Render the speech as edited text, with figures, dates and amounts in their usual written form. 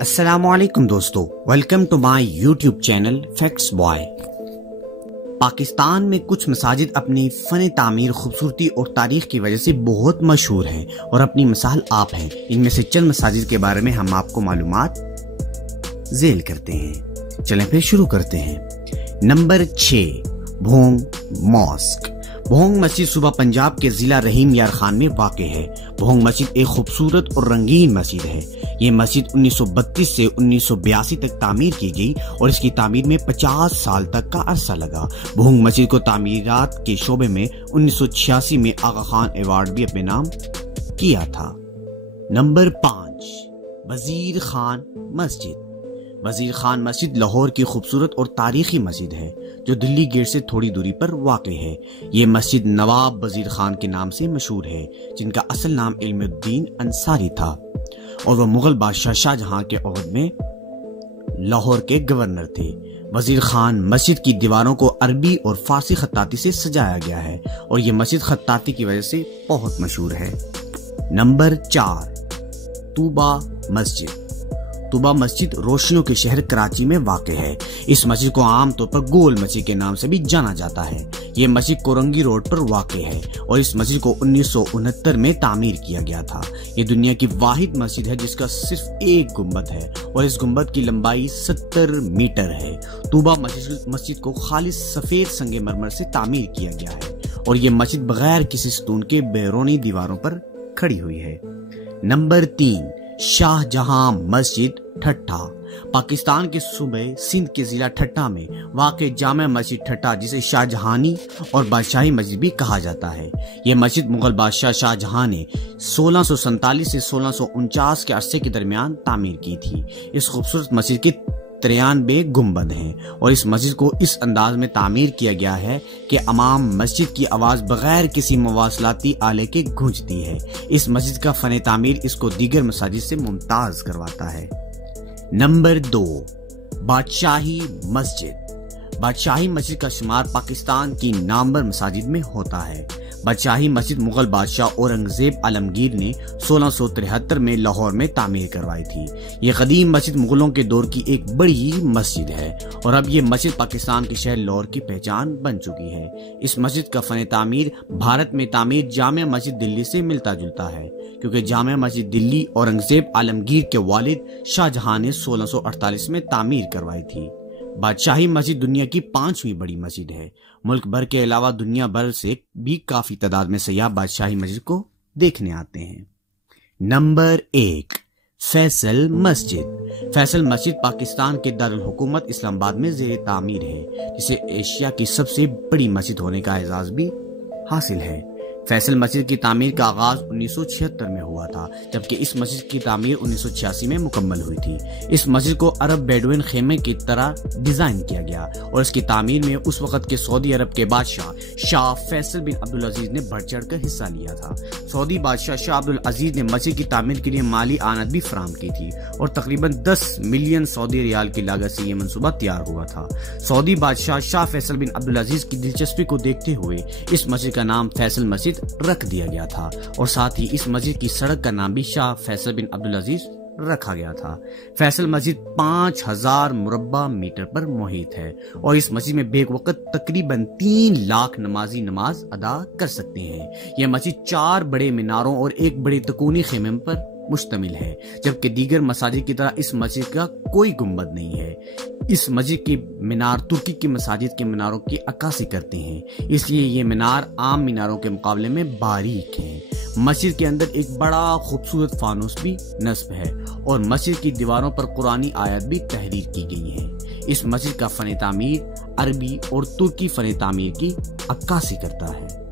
السلام علیکم دوستو، welcome to my YouTube channel Facts Boy. Pakistan میں کچھ مساجد اپنی فن تعمیر، خوبصورتی اور تاریخ کی وجہ سے بہت مشہور ہیں اور اپنی مثال آپ ہیں۔ ان میں سے چند مساجد کے بارے میں ہم آپ کو معلومات ذیل کرتے ہیں۔ چلیں پھر شروع کرتے ہیں۔ Number 6، Bhong mask. بھونگ مسجد صوبہ پنجاب کے ضلع رحیم یار خان میں واقع ہے۔ بھونگ مسجد ایک خوبصورت اور رنگین مسجد ہے۔ یہ مسجد 1932 سے 1982 تک تعمیر کی گئی اور اس کی تعمیر میں 50 سال تک کا عرصہ لگا۔ بھونگ مسجد کو تعمیرات کے شعبے میں 1986 میں آغا خان ایوارڈ بھی اپنے نام کیا تھا۔ نمبر 5، وزیر خان مسجد۔ وزیر خان مسجد لاہور کی خوبصورت اور تاریخی مسجد ہے جو دلی گیٹ سے تھوڑی دوری پر واقع ہے۔ یہ مسجد نواب وزیر خان کے نام سے مشہور ہے، جن کا اصل نام علم الدین انصاری تھا اور وہ مغل بادشاہ شاہ جہاں کے عہد میں لاہور کے گورنر تھے۔ وزیر خان مسجد کی دیواروں کو عربی اور فارسی خطاطی سے سجایا گیا ہے اور یہ مسجد خطاطی کی وجہ سے بہت مشہور ہے۔ نمبر 4، طوبہ مسجد۔ طوبہ مسجد روشنیوں کے شہر کراچی میں واقع ہے۔ اس مسجد کو عام طور پر گول مسجد کے نام سے بھی جانا جاتا ہے۔ یہ مسجد کورنگی روڈ پر واقع ہے اور اس مسجد کو 1969 میں تعمیر کیا گیا تھا۔ یہ دنیا کی واحد مسجد ہے جس کا صرف ایک گنبد ہے اور اس گنبد کی لمبائی 70 میٹر ہے۔ طوبہ مسجد کو خالص سفید سنگ مرمر سے تعمیر کیا گیا ہے اور یہ مسجد بغیر کسی ستون کے بیرونی دیواروں پر کھڑی ہوئی ہے۔ نمبر 3، شاہ جہاں مسجد ٹھٹھا۔ پاکستان کے صوبے سندھ کے ضلع ٹھٹھا میں واقع جامع مسجد ٹھٹھا، جسے شاہ جہانی اور بادشاہی مسجد بھی کہا جاتا ہے۔ یہ مسجد مغل بادشاہ شاہ جہاں نے 1647 سے 1649 کے عرصے کے درمیان تعمیر کی تھی۔ اس خوبصورت مسجد کے 93 گنبد ہیں اور اس مسجد کو اس انداز میں تعمیر کیا گیا ہے کہ امام مسجد کی آواز بغیر کسی مواصلاتی آلے کے گونجتی ہے۔ اس مسجد کا فن تعمیر اس کو دیگر مساجد سے ممتاز کرواتا ہے۔ نمبر 2، بادشاہی مسجد۔ بادشاہی مسجد کا شمار پاکستان کی نامور مساجد میں ہوتا ہے۔ بادشاہی مسجد مغل بادشاہ اورنگزیب عالمگیر نے 1673 میں لاہور میں تعمیر کروائی تھی۔ یہ قدیم مسجد مغلوں کے دور کی ایک بڑی مسجد ہے اور اب یہ مسجد پاکستان کے شہر لاہور کی پہچان بن چکی ہے۔ اس مسجد کا فن تعمیر بھارت میں تعمیر جامع مسجد دلی سے ملتا جلتا ہے، کیونکہ جامع مسجد دلی اورنگزیب عالمگیر کے والد شاہ جہاں نے 1648 میں تعمیر کروائی تھی۔ بادشاہی مسجد دنیا کی 5ویں بڑی مسجد ہے۔ ملک بھر کے علاوہ دنیا بھر سے بھی کافی تعداد میں سیاح بادشاہی مسجد کو دیکھنے آتے ہیں۔ نمبر 1، فیصل مسجد۔ فیصل مسجد پاکستان کے دارالحکومت اسلام آباد میں زیر تعمیر ہے، جسے ایشیا کی سب سے بڑی مسجد ہونے کا اعزاز بھی حاصل ہے۔ فیصل مسجد کی تعمیر کا آغاز 1976 میں ہوا تھا، جبکہ اس مسجد کی تعمیر 1986 میں مکمل ہوئی تھی۔ اس مسجد کو عرب بیڈوین خیمے کی طرح ڈیزائن کیا گیا اور اس کی تعمیر میں اس وقت کے سعودی عرب کے بادشاہ شاہ فیصل بن عبدالعزیز نے بڑھ چڑھ کر حصہ لیا تھا۔ سعودی بادشاہ شاہ عبدالعزیز نے مسجد کی تعمیر کے لیے مالی اعانت بھی فراہم کی تھی اور تقریباً 10 ملین سعودی ریال کی لاگت سے یہ منصوبہ تیار ہوا تھا۔ سعودی بادشاہ شاہ فیصل بن عبدالعزیز کی دلچسپی کو دیکھتے ہوئے اس مسجد کا نام فیصل مسجد رکھ دیا گیا تھا اور ساتھ ہی اس مسجد کی سڑک کا نام بھی شاہ فیصل بن عبدالعزیز رکھا گیا تھا۔ فیصل مسجد 5000 مربع میٹر پر محیط ہے اور اس مسجد میں بیک وقت تقریباً 3 لاکھ نمازی نماز ادا کر سکتے ہیں۔ یہ مسجد 4 بڑے میناروں اور ایک بڑے تکونی خیمے پر مشتمل ہے، جبکہ دیگر مساجد کی طرح اس مسجد کا کوئی گنبد نہیں ہے۔ اس مسجد کے مینار ترکی کی مساجد کے میناروں کی عکاسی کرتے ہیں، اس لیے یہ مینار عام میناروں کے مقابلے میں باریک ہیں۔ مسجد کے اندر ایک بڑا خوبصورت فانوس بھی نصب ہے اور مسجد کی دیواروں پر قرآنی آیات بھی تحریر کی گئی ہیں۔ اس مسجد کا فن تعمیر عربی اور ترکی فن تعمیر کی عکاسی کرتا ہے۔